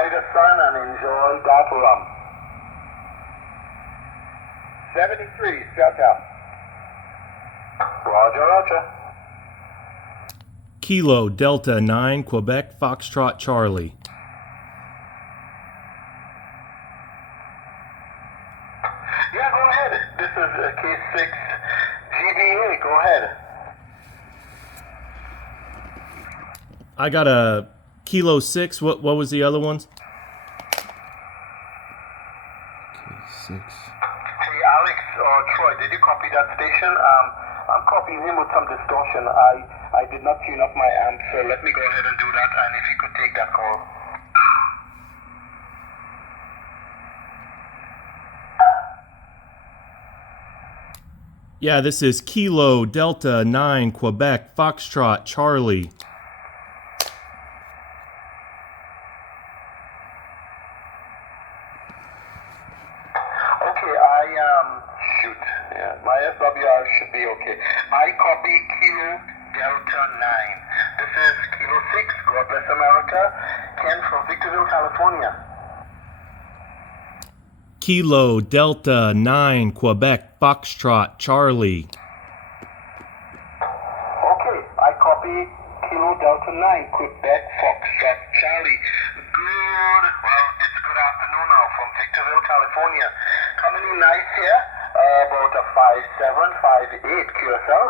enjoy the sun and enjoy that rum. 73, Scout out. Roger, roger. Kilo Delta 9 Quebec Foxtrot Charlie. Yeah, go ahead. This is K6 GBA. Go ahead. I got a Kilo 6. What was the other ones? K6. Hey, Alex or Troy, did you copy that station? I'm copying him with some distortion. I did not tune up my amp, so let me go ahead and do that, and if you could take that call. Yeah, this is Kilo Delta 9 Quebec Foxtrot Charlie. Okay, shoot. Yeah, my SWR should be okay. I copy Kilo Delta 9. This is Kilo 6, God bless America. Ken from Victorville, California. Kilo Delta 9 Quebec Foxtrot Charlie. Okay, I copy Kilo Delta 9 Quebec Foxtrot Charlie. Good, well, it's good afternoon now from Victorville, California. Coming in nice here, about a 57, 58 QSL.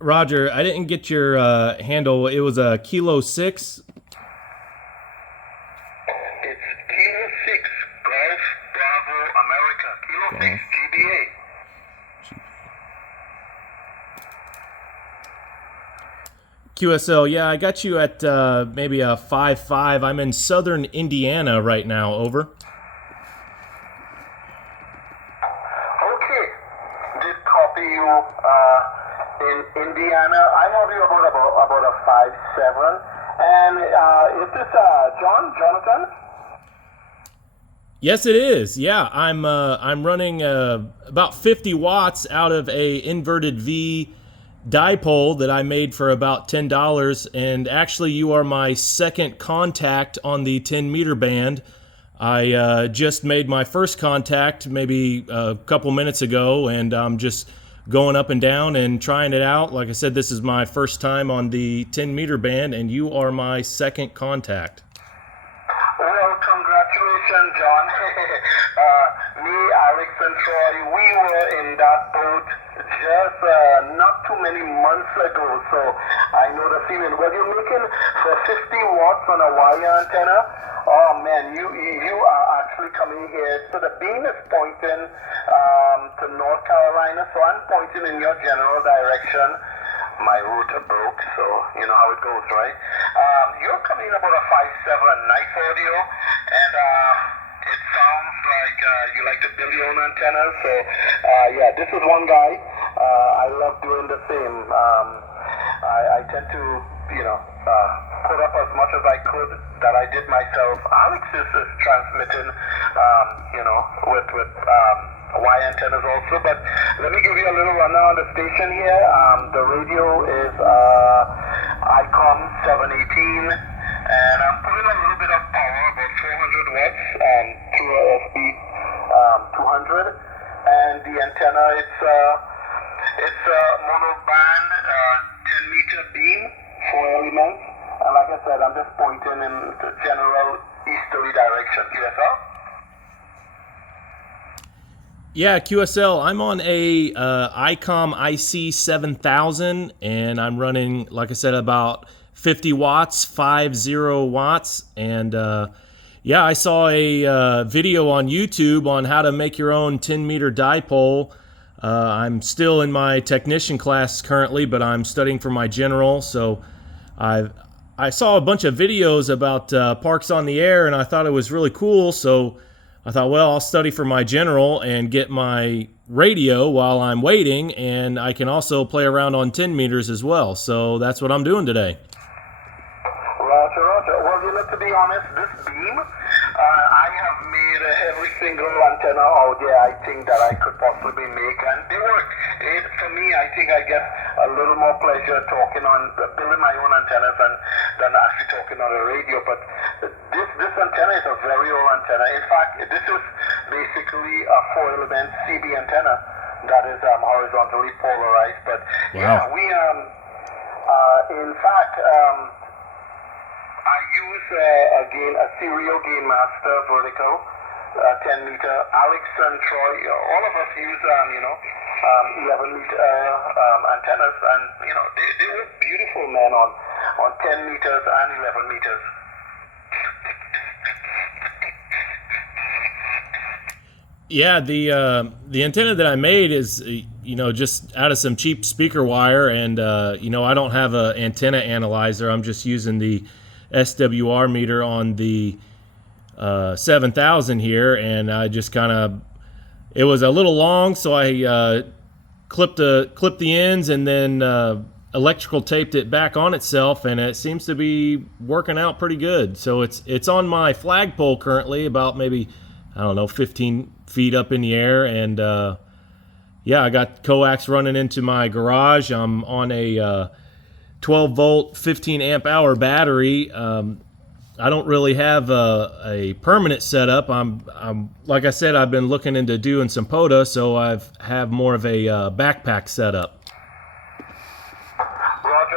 Roger, I didn't get your handle. It was a Kilo 6. It's Kilo 6, Golf Bravo America. Kilo 6 GBA. QSL, yeah, I got you at maybe a 5.5. I'm in southern Indiana right now, over. Okay, did copy you in Indiana. I have you about a 5.7. And is this Jonathan? Yes, it is. Yeah, I'm running about 50 watts out of a inverted V dipole that I made for about $10, and actually you are my second contact on the 10 meter band. I just made my first contact maybe a couple minutes ago, and I'm just going up and down and trying it out. Like I said, this is my first time on the 10 meter band, and you are my second contact. Well, congratulations, John. Me, Alex, and Troy, we were in that boat just not too many months ago, so I know the feeling. Well, you're looking for 50 watts on a wire antenna. Oh man, you are actually coming here. So the beam is pointing to North Carolina, so I'm pointing in your general direction. My router broke, so you know how it goes, right? You're coming about a 5.7, nice audio, and it sounds like you like to build your own antennas. So yeah, this is one guy. I love doing the same. I tend to, put up as much as I could that I did myself. Alex is transmitting, with Y antennas also. But let me give you a little rundown on the station here. The radio is ICOM 718, and I'm putting a little bit of power, about 400 watts, through a SB 200, and the antenna it's a monoband 10 meter beam, 4 elements, and like I said, I'm just pointing in the general easterly direction. QSL? Yeah, QSL, I'm on a ICOM IC-7000, and I'm running, like I said, about 50 watts, 50 watts, and yeah, I saw a video on YouTube on how to make your own 10 meter dipole. I'm still in my technician class currently, but I'm studying for my general, so I saw a bunch of videos about parks on the air, and I thought it was really cool, so I thought, well, I'll study for my general and get my radio while I'm waiting, and I can also play around on 10 meters as well, so that's what I'm doing today. Roger. Well, to be honest, this beam, I have made every single antenna out there I think that I could possibly make, and they work. For me, I think I get a little more pleasure talking on building my own antenna antennas than actually talking on the radio. But this antenna is a very old antenna. In fact, this is basically a 4-element CB antenna that is horizontally polarized. But yeah, we in fact, I use a serial gain master vertical, 10 meter. Alex and Troy, all of us use 11 meter antennas, and they work beautiful, man, on 10 meters and 11 meters. Yeah, the antenna that I made is just out of some cheap speaker wire, and I don't have an antenna analyzer. I'm just using the SWR meter on the 7000 here, and I just kind of, it was a little long, so I clipped the ends and then electrical taped it back on itself, and it seems to be working out pretty good. So it's on my flagpole currently, about maybe 15 feet up in the air, and I got coax running into my garage. I'm on a 12 volt 15 amp hour battery. I don't really have a permanent setup. I'm like I said, I've been looking into doing some POTA, so I have more of a backpack setup. Roger.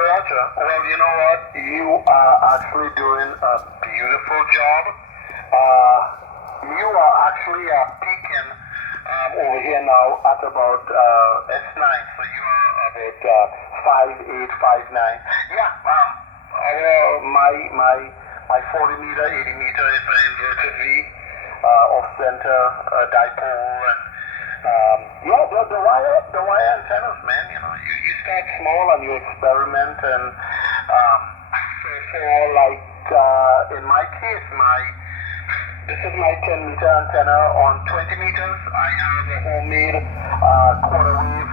Well, you know what? You are actually doing a beautiful job. You are actually peaking over here now at about S9, so you are about 5'8", 5'9". Yeah, my 40 meter, 80 meter is an inverted V off-center dipole, and the wire antennas, man. You start small and you experiment, and in my case, this is my 10 meter antenna on 20 meters. I have a homemade quarter wave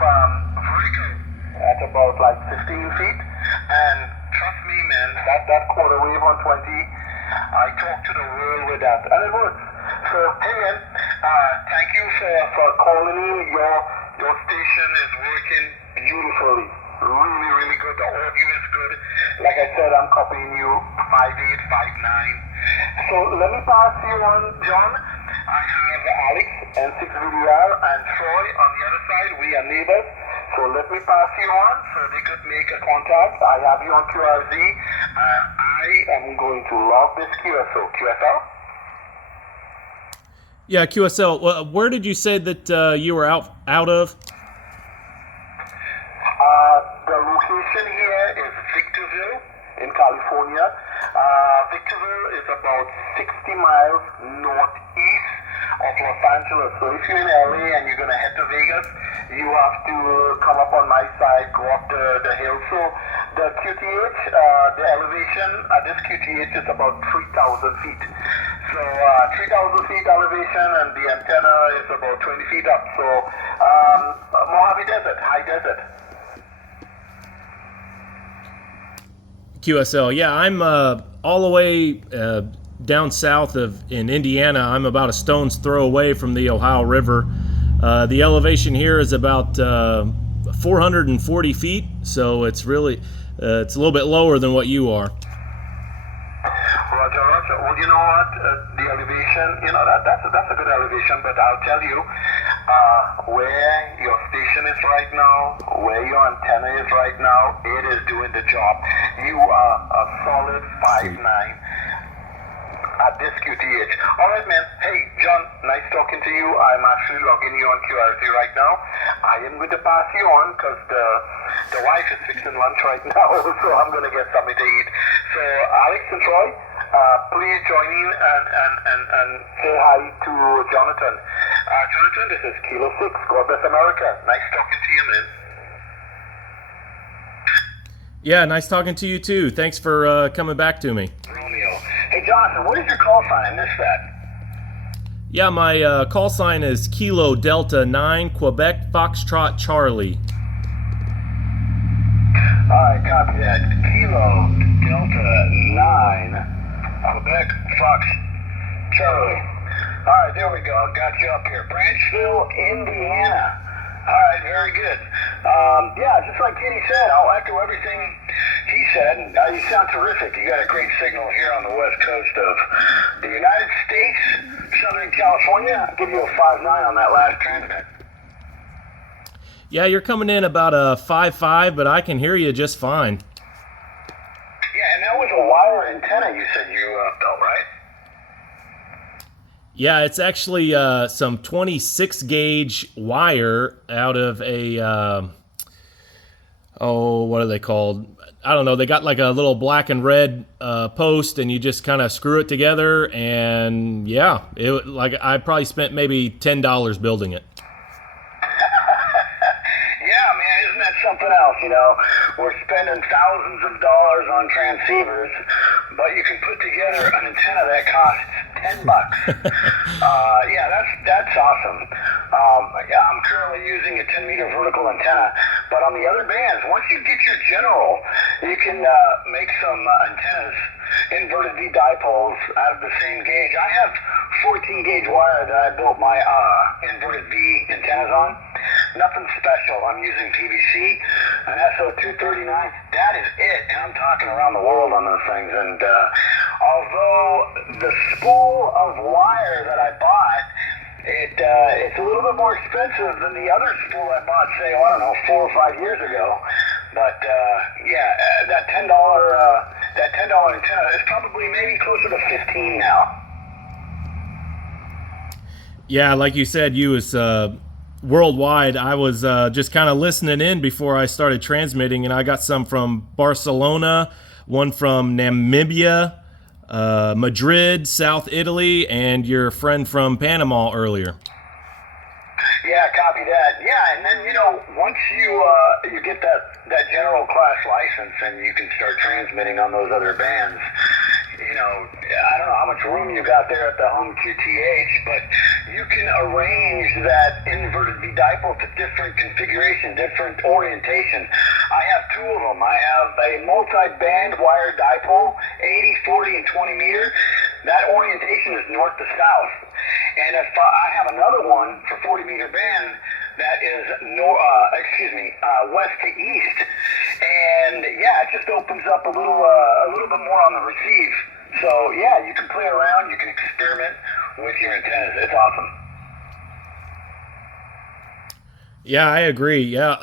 vertical at about 15 feet, and trust me, man, that quarter wave on 20, I talk to the world with that, and it works. So, hey man, thank you for calling in. Your station is working beautifully, really, really good. The audio is good. Like I said, I'm copying you 5'8", 5'9". So let me pass you on, John. I have Alex and 6VDR and Troy on the other side. We are neighbors. So let me pass you on so they could make a contact. I have you on QRZ. I am going to log this QSL. QSL? Yeah, QSL. Where did you say that you were out of? The location here is Victorville in California. Victorville is about 60 miles northeast of Los Angeles. So if you're in LA and you're going to head to Vegas, you have to come up on my side, go up the hill. So the QTH, the elevation at this QTH is about 3,000 feet. So 3,000 feet elevation, and the antenna is about 20 feet up. So Mojave Desert, high desert. QSL. Yeah, I'm all the way down south in Indiana. I'm about a stone's throw away from the Ohio River. The elevation here is about 440 feet, so it's really it's a little bit lower than what you are. Roger. Well, you know what? The elevation, that's a good elevation, but I'll tell you where your station is right now, where your antenna is right now, it is doing the job. You are a solid 5'9" at this QTH. All right, man. Hey, John, nice talking to you. I'm actually logging you on QRZ right now. I am going to pass you on because the wife is fixing lunch right now, so I'm going to get something to eat. So, Alex and Troy, please join in and say hi to Jonathan. Jonathan, this is Kilo 6. God bless America. Nice talking to you, man. Yeah, nice talking to you too. Thanks for coming back to me. Romeo. Hey, Jonathan, what is your call sign? I missed that. Yeah, my call sign is Kilo Delta 9 Quebec Foxtrot Charlie. Alright, copy that. Kilo Delta 9 Quebec Fox Charlie. Alright, there we go. Got you up here. Branchville, Indiana. Alright, very good. Yeah, just like Katie said, I'll echo everything he said, you sound terrific. You got a great signal here on the west coast of the United States, Southern California. I'll give you a 5.9 on that last transmit. Yeah, you're coming in about a 5.5, but I can hear you just fine. Yeah, and that was a wire antenna you said you built, right? Yeah, it's actually some 26 gauge wire out of a, what are they called? I don't know. They got like a little black and red post, and you just kind of screw it together. And yeah, I probably spent maybe $10 building it. Yeah, man, isn't that something else? You know, we're spending thousands of dollars on transceivers, but you can put together an antenna that costs $10. Yeah, that's awesome. Yeah, I'm currently using a 10-meter vertical antenna, but on the other bands, once you get your general, you can make some antennas, inverted V dipoles out of the same gauge. I have 14 gauge wire that I built my inverted V antennas on. Nothing special. I'm using PVC, an SO239. That is it, and I'm talking around the world on those things. And although the spool of wire that I bought, it's a little bit more expensive than the other spool I bought, say, I don't know, 4 or 5 years ago. But yeah, that $10 antenna is probably maybe closer to 15 now. Yeah, like you said, you was worldwide. I was just kind of listening in before I started transmitting, and I got some from Barcelona, one from Namibia, Madrid, South Italy, and your friend from Panama earlier. Yeah, copy that. Yeah, and then, you know, once you get that general class license and you can start transmitting on those other bands, you know, I don't know how much room you got there at the home QTH, but you can arrange that inverted V dipole to different configuration, different orientation. I have 2 of them. I have a multi-band wire dipole, 80, 40, and 20 meter. That orientation is north to south. And if I have another one for 40 meter band that is west to east, and yeah, it just opens up a little bit more on the receive. So yeah, you can play around, you can experiment with your antennas. It's awesome. Yeah, I agree. Yeah,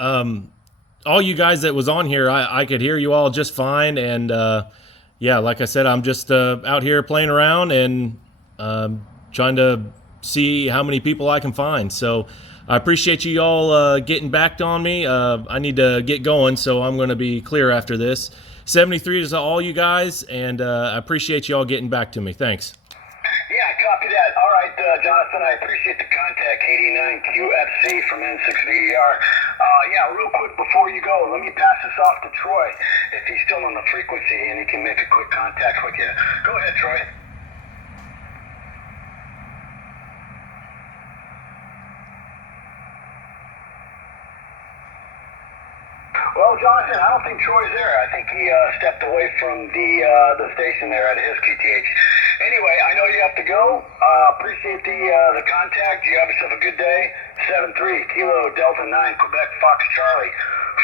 all you guys that was on here, I could hear you all just fine. And yeah, like I said, I'm just out here playing around and trying to see how many people I can find. So I appreciate you all getting back on me. I need to get going, so I'm going to be clear after this. 73 is all you guys, and I appreciate you all getting back to me. Thanks. Yeah, copy that. All right, Jonathan, I appreciate the contact. 89QFC from N6VDR. Yeah, real quick before you go, let me pass this off to Troy if he's still on the frequency and he can make a quick contact with you. Go ahead, Troy. Well, Jonathan, I don't think Troy's there. I think he stepped away from the station there at his QTH. Anyway, I know you have to go. Appreciate the contact. You have yourself a good day. 73 Kilo Delta 9 Quebec Fox Charlie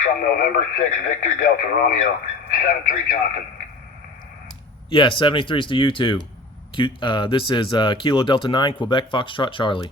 from November 6 Victor Delta Romeo. 73 Jonathan. Yeah, 73 is to you too. This is Kilo Delta 9 Quebec Foxtrot Charlie.